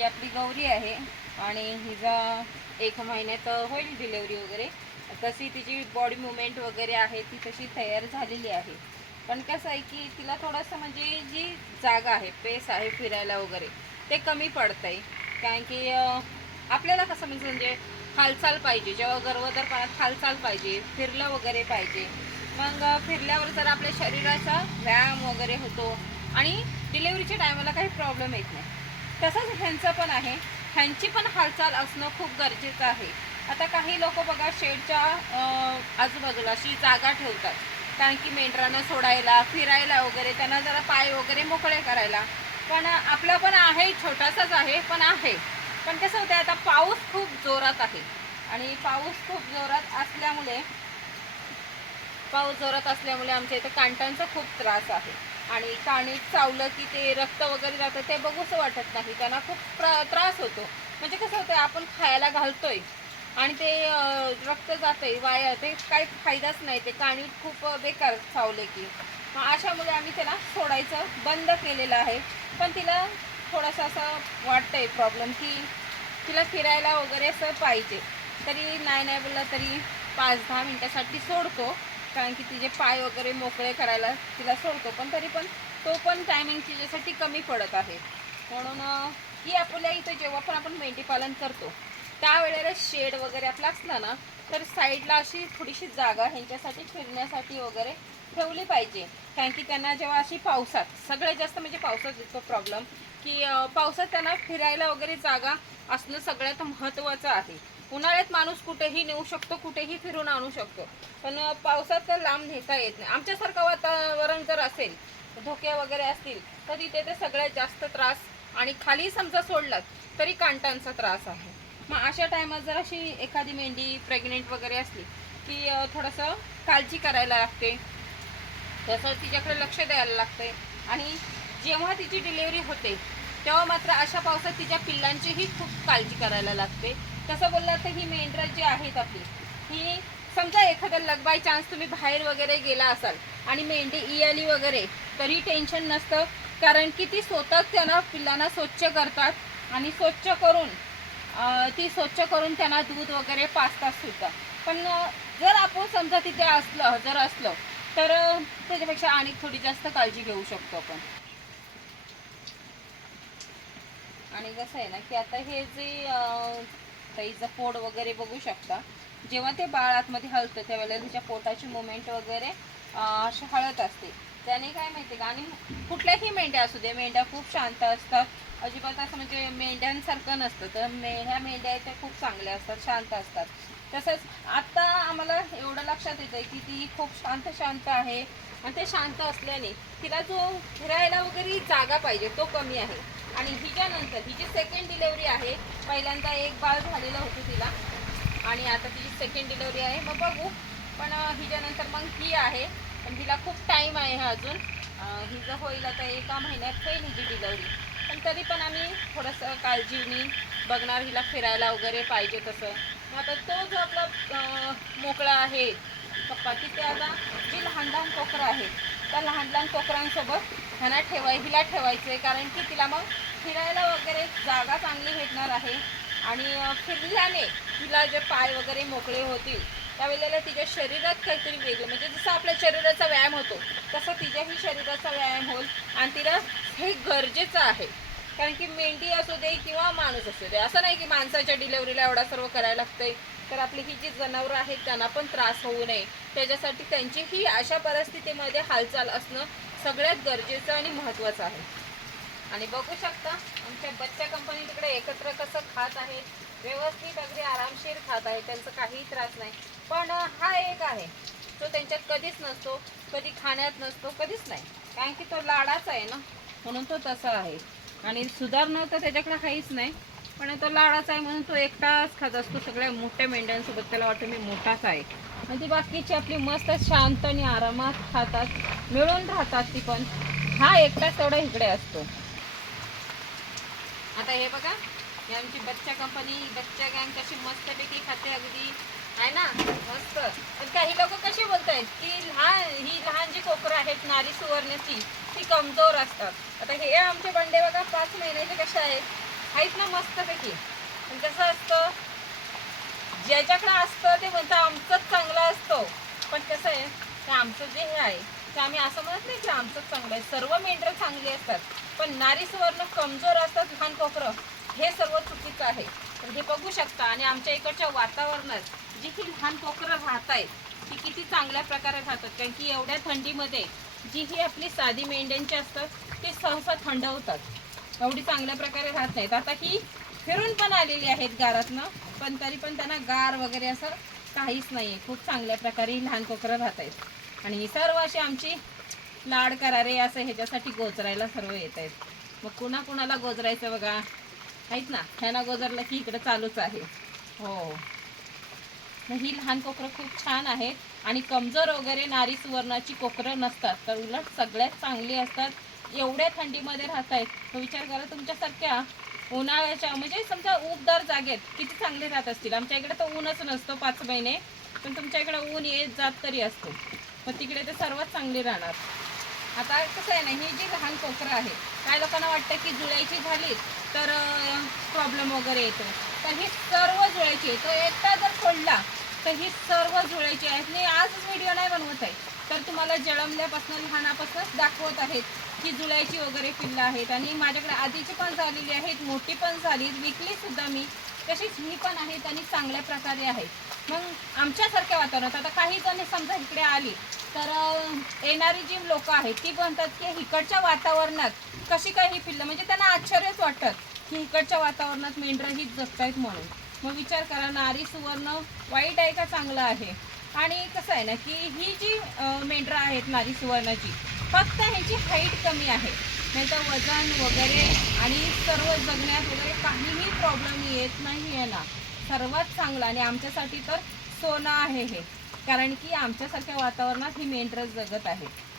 ही आपली गौरी आहे आणि हिचा एक महिन्यात होईल डिलेवरी वगैरे. तशी तिची बॉडी मुवमेंट वगैरे आहे ती तशी तयार झालेली आहे. पण कसं आहे की तिला थोडंसं म्हणजे जी जागा आहे पेस आहे फिरायला वगैरे ते कमी पडतं आहे कारण की आपल्याला कसं म्हणजे म्हणजे हालचाल पाहिजे. जेव्हा गर्भधरपणात हालचाल पाहिजे फिरलं वगैरे पाहिजे. मग फिरल्यावर जर आपल्या शरीराचा व्यायाम वगैरे होतो आणि डिलेवरीच्या टायमाला काही प्रॉब्लेम येत नाही. तसंच ह्यांचं पण आहे. ह्यांची पण हालचाल असणं खूप गरजेचं आहे. आता काही लोक बघा शेडच्या आजूबाजूला अशी जागा ठेवतात. कारण की मेंढरांना सोडायला फिरायला वगैरे त्यांना जरा पाय वगैरे मोकळे करायला. पण आपलं पण आहे छोटासाच आहे पण आहे. पण कसं होतं आता पाऊस खूप जोरात आहे. आणि पाऊस खूप जोरात असल्यामुळे पाऊस जोरात असल्यामुळे आमच्या इथं कांटांचा खूप त्रास आहे. आणि काणी चावलं की ते रक्त वगैरे जातं ते बघूच वाटत नाही. त्यांना खूप त्रास होतो. म्हणजे कसं होतं आपण खायला घालतोय आणि ते रक्त जातंय वाया ते काही फायदाच नाही. ते काणी खूप बेकार चावले की. मग अशामुळे आम्ही त्याला सोडायचं बंद केलेलं आहे. पण तिला थोडासा असं वाटतंय प्रॉब्लेम की तिला फिरायला वगैरे असं पाहिजे. तरी नाही नाही बोललं तरी पाच दहा मिनटासाठी सोडतो. कारण की तिचे पाय वगैरे मोकळे करायला तिला सोडतो. पण तरी पण तो पण टायमिंग तिच्यासाठी कमी पडत आहे. म्हणून ही आपल्या इथं जेव्हा पण आपण मेंढीपालन करतो त्यावेळेला शेड वगैरे आपला असला ना तर साईडला अशी थोडीशी जागा ह्यांच्यासाठी फिरण्यासाठी वगैरे ठेवली पाहिजे. कारण की त्यांना जेव्हा अशी पावसात सगळ्यात जास्त म्हणजे पावसात येतो प्रॉब्लेम की पावसात त्यांना फिरायला वगैरे जागा असणं सगळ्यात महत्त्वाचं आहे. उन्हाळ्यात माणूस कुठेही नेऊ शकतो कुठेही फिरून आणू शकतो. पण पावसात तर लांब नेता येत नाही. आमच्यासारखं वातावरण जर असेल धोके वगैरे असतील तर तिथे ते सगळ्यात जास्त त्रास आणि खाली समजा सोडलात तरी कांटांचा त्रास आहे. मग अशा टायमात जर अशी एखादी मेंढी प्रेग्नेंट वगैरे असली की थोडंसं काळजी करायला लागते तसं तिच्याकडे लक्ष द्यायला लागते आणि जेव्हा तिची डिलेवरी होते तेव्हा मात्र अशा पावसात तिच्या पिल्लांचीही खूप काळजी करायला लागते. तसं बोललं तर ही मेंढरं जी आहेत आपली ही समजा एखादा लग बाय चान्स तुम्ही बाहेर वगैरे गेला असाल आणि मेंढी ई आली वगैरे तरी टेन्शन नसतं. कारण की ती स्वतःच त्यांना पिल्लांना स्वच्छ करतात आणि स्वच्छ करून ती स्वच्छ करून त्यांना दूध वगैरे पाचतात सुद्धा. पण जर आपण समजा तिथे असलं जर असलं तर त्याच्यापेक्षा आणि थोडी जास्त काळजी घेऊ शकतो आपण. आणि कसं आहे ना की आता हे जे ताईचं पोड वगैरे बघू शकता जेव्हा ते बाळ आतमध्ये हलतं त्यावेळेला तिच्या पोटाची मुवमेंट वगैरे अशी हळत असते. त्याने काय माहिती का आणि कुठल्याही मेंढ्या असू दे मेंढ्या खूप शांत असतात. अजिबात असं म्हणजे मेंढ्यांसारखं नसतं तर मे ह्या मेंढ्या आहेत त्या खूप चांगल्या असतात शांत असतात. तसंच आत्ता आम्हाला एवढं लक्षात येतं की ती खूप शांत शांत आहे. आणि ते शांत असल्याने तिला जो फिरायला वगैरे जागा पाहिजे तो कमी आहे. आणि हिच्यानंतर हिची सेकंड डिलेवरी आहे. पहिल्यांदा एक बाळ झालेलं होतं तिला. आणि आता तिची सेकंड डिलेवरी आहे. मग बघू. पण हिच्यानंतर मग ही आहे. पण तिला खूप टाईम आहे हा अजून. हिचं होईल आता एका महिन्यात होईल हिची डिलेवरी पण तरी पण आम्ही थोडंसं काळजीने बघणार हिला फिरायला वगैरे पाहिजे तसं. मग आता तो जो आपला मोकळा आहे पप्पा तिथे आता जी लहान लहान कोकरं आहेत त्या लहान लहान कोकरांसोबत ह्यांना ठेवाय हिला ठेवायचं आहे कारण की तिला मग फिरायला वगैरे जागा चांगली भेटणार आहे. आणि फिरल्याने तिला जे पाय वगैरे मोकळे होतील त्यावेळेला तिच्या शरीरात काहीतरी वेगळं म्हणजे जसं आपल्या शरीराचा व्यायाम होतो तसं तिच्याही शरीराचा व्यायाम होईल. आणि तिला हे गरजेचं आहे. कारण की मेंढी असू दे किंवा माणूस असू दे असं नाही की माणसाच्या डिलेवरीला एवढा सर्व करायला लागतंय. तर आपली ही जी जनावरं आहेत त्यांना पण त्रास होऊ नये. त्याच्यासाठी त्यांचीही अशा परिस्थितीमध्ये हालचाल असणं सगळ्यात गरजेचं आणि महत्त्वाचं आहे. आणि बघू शकता आमच्या बच्चा कंपनी तिकडे एकत्र कसं खात आहेत व्यवस्थित अगदी आरामशीर खात आहे त्यांचा काही त्रास नाही. पण हा एक आहे तो त्यांच्यात कधीच नसतो कधी खाण्यात नसतो कधीच नाही. कारण की तो लाडाचा आहे ना म्हणून तो तसा आहे. आणि सुधारणं तर त्याच्याकडे काहीच नाही पण तो लाडाचा आहे म्हणून तो एकटाच खात असतो. सगळ्या मोठ्या मेंढ्यांसोबत त्याला वाटतं मी मोठाच आहे. आणि ती बाकीची आपली मस्त शांत आणि आरामात खातात मिळून राहतात ती पण. हा एकटाच तेवढा इकडे असतो. आता हे बघा ही आमची बच्चा कंपनी बच्चा गँग कशी मस्तपैकी खाते अगदी. आहे ना? मस्त. पण काही लोक कसे बोलतायत की लहान ही लहान जी कोकरं आहेत नारी सुवर्णची ती कमजोर असतात. आता हे आमचे बंडे बघा पाच महिन्याचे कसे आहेत? आहेत ना मस्तपैकी. पण कसं असतं ज्याच्याकडे असतं ते म्हणतं आमचंच चांगलं असतो. पण कसं आहे ते आमचं जे हे आहे ते आम्ही असं म्हणत नाही की आमचंच चांगलं आहे. सर्व मेंढरं चांगली असतात पण नारी सुवर्ण कमजोर असतात लहान कोकरं हे सर्व चुकीचं आहे. तर हे बघू शकता आणि आमच्या इकडच्या वातावरणात जी ही लहान कोकरं राहत आहेत ती किती चांगल्या प्रकारे राहतात. कारण की एवढ्या थंडीमध्ये जी ही आपली साधी मेंढ्यांची असतात ती सहसा थंड होतात. एवढी चांगल्या प्रकारे राहत नाहीत. आता ही फिरून पण आलेली आहेत गारातनं पण तरी पण त्यांना गार वगैरे असं काहीच नाही आहे खूप चांगल्या प्रकारे लहान कोकरं राहत आहेत आणि ही सर्व अशी आमची लाड करारे असं ह्याच्यासाठी गोजरायला सर्व येत आहेत मग कुणा कुणाला गोजरायचं बघा? आहेत ना? ह्यांना गोजरलं की इकडं चालूच आहे. हो. मग ही लहान कोकरं खूप छान आहेत. आणि कमजोर वगैरे नारी सुवर्णाची कोकरं नसतात. तर उलट सगळ्यात चांगली असतात. एवढ्या थंडीमध्ये राहत आहेत तो विचार करा तुमच्यासारख्या उन्हाळ्याच्या म्हणजे समजा उबदार जागेत किती चांगले राहत असतील? आमच्या इकडे तर ऊनच नसतो पाच महिने पण तुमच्या इकडे ऊन येत जात तरी असतो. मग तिकडे ते सर्वात चांगले राहणार. आता कसं आहे ना ही जी लहान कोकरं आहे काय लोकांना वाटतं की जुळायची झाली तर प्रॉब्लेम वगैरे येतो. तर ही सर्व जुळायची आहे. तो एकटा जर फोडला तर ही सर्व जुळायची आहेत मी आज व्हिडिओ नाही बनवत आहे. तर तुम्हाला जळमल्यापासून लहानापासूनच दाखवत आहेत. ही जुळायची वगैरे पिल्लं आहेत आणि माझ्याकडे आधीची पण झालेली आहेत मोठी पण झाली विकली सुद्धा मी. तशीच ही पण आहेत आणि चांगल्या प्रकारे आहेत. मग आमच्यासारख्या वातावरणात आता काही जण समजा इकडे आली तर येणारी जी लोक आहेत ती म्हणतात की इकडच्या वातावरणात कशी काय ही पिल्लं म्हणजे त्यांना आश्चर्यच वाटतं की इकडच्या वातावरणात मेंढरं ही जगतायत म्हणून. मग विचार करा नारी सुवर्ण वाईट आहे का चांगलं आहे? आणि कसं आहे ना की ही जी मेंढरं आहेत नारी सुवर्णाची फक्त ह्याची हाईट कमी आहे. नाही तर वजन वगैरे आणि सर्व जगण्यात वगैरे काहीही प्रॉब्लेम येत नाही आहे ना. सर्वात चांगलं आणि आमच्यासाठी तर सोनं आहे हे. कारण की आमच्यासारख्या वातावरणात ही मेंढरस जगत आहे.